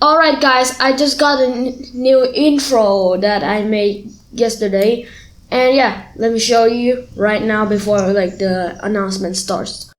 Alright guys, I just got a new intro that I made yesterday, and yeah, let me show you right now before the announcement starts.